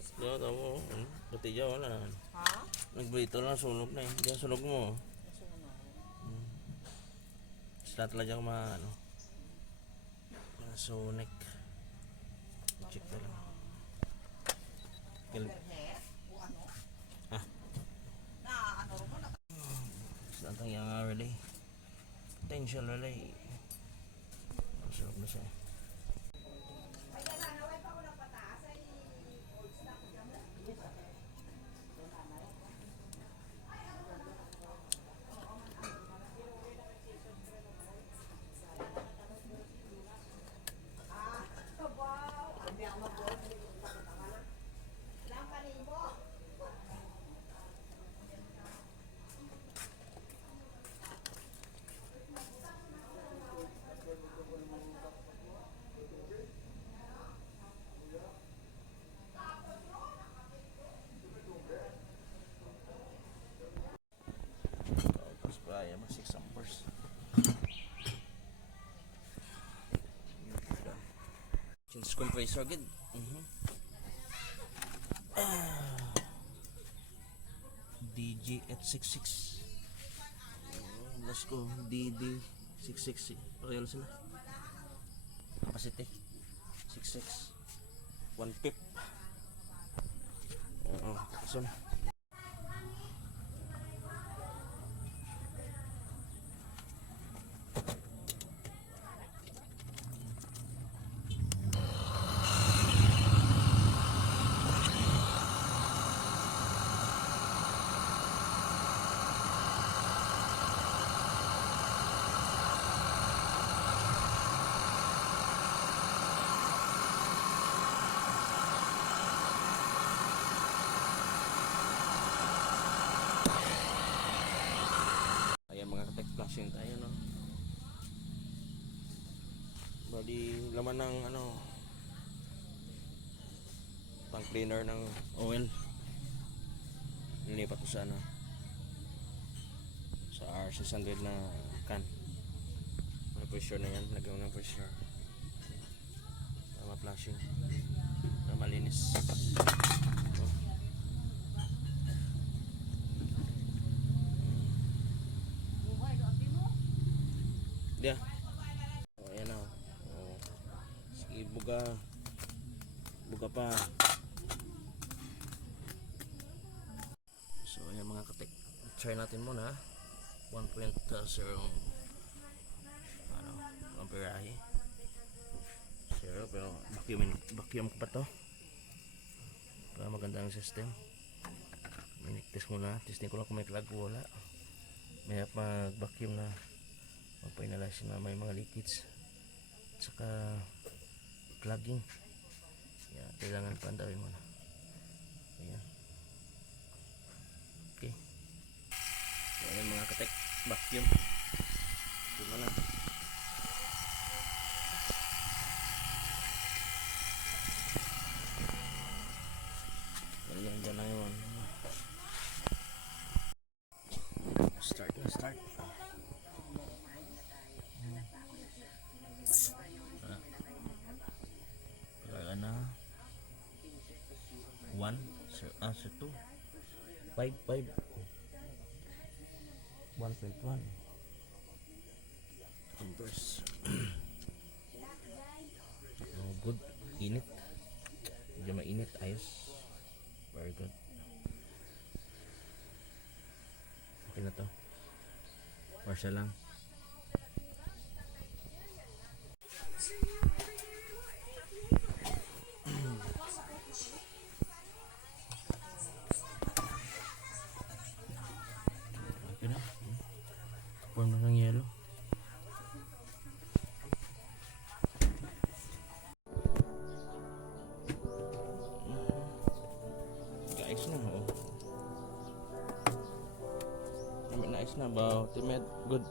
Diyan, tamo. Pati dyan, wala. Ha? Nagbrito lang, sunog na eh. Diyan, sunog mo. Sila talaga ano, sunik. Check na lang. Overhead? O ano? Ah. Na ano rin mo na? Sila tang yung relay. Potential relay. Sunog na siya. Kaya mag 6 amperes. Change compressor agad. DG866. Let's go. DD666. Real sila. Capacity 66. 1 pip. So flashing tayo, no? Bali laman ng ano, pang cleaner ng oil, nilipat ko sa ano, sa R600 na can. May pressure na yan, lagyan ng pressure para flashing, para malinis. Dia. Oh, ayan na. Oh. Sige, buga. Buga pa. So, ayan mga katek. Try natin muna. 1.0 ano, amperahe. 0, pero vacuum ko pa to. Para maganda ang system. Test muna. Testing ko lang kung may clog o wala. May mag-vacuum na magpa-analyze na may mga leakage at saka clogging. Yan, kailangan pandawin mo na. Ayan. Okay. So, ayan mga katek, vacuum. Ito na. Ayan, dyan na yun. Start na, start. Na 1 so 2 5 1.1 amperes. Oh, good, init, medyo mainit, ayos, very good. Okay na to, partial lang. Form na ng yellow. Guys na, oh. Namin na ice na ba? Ultimate good.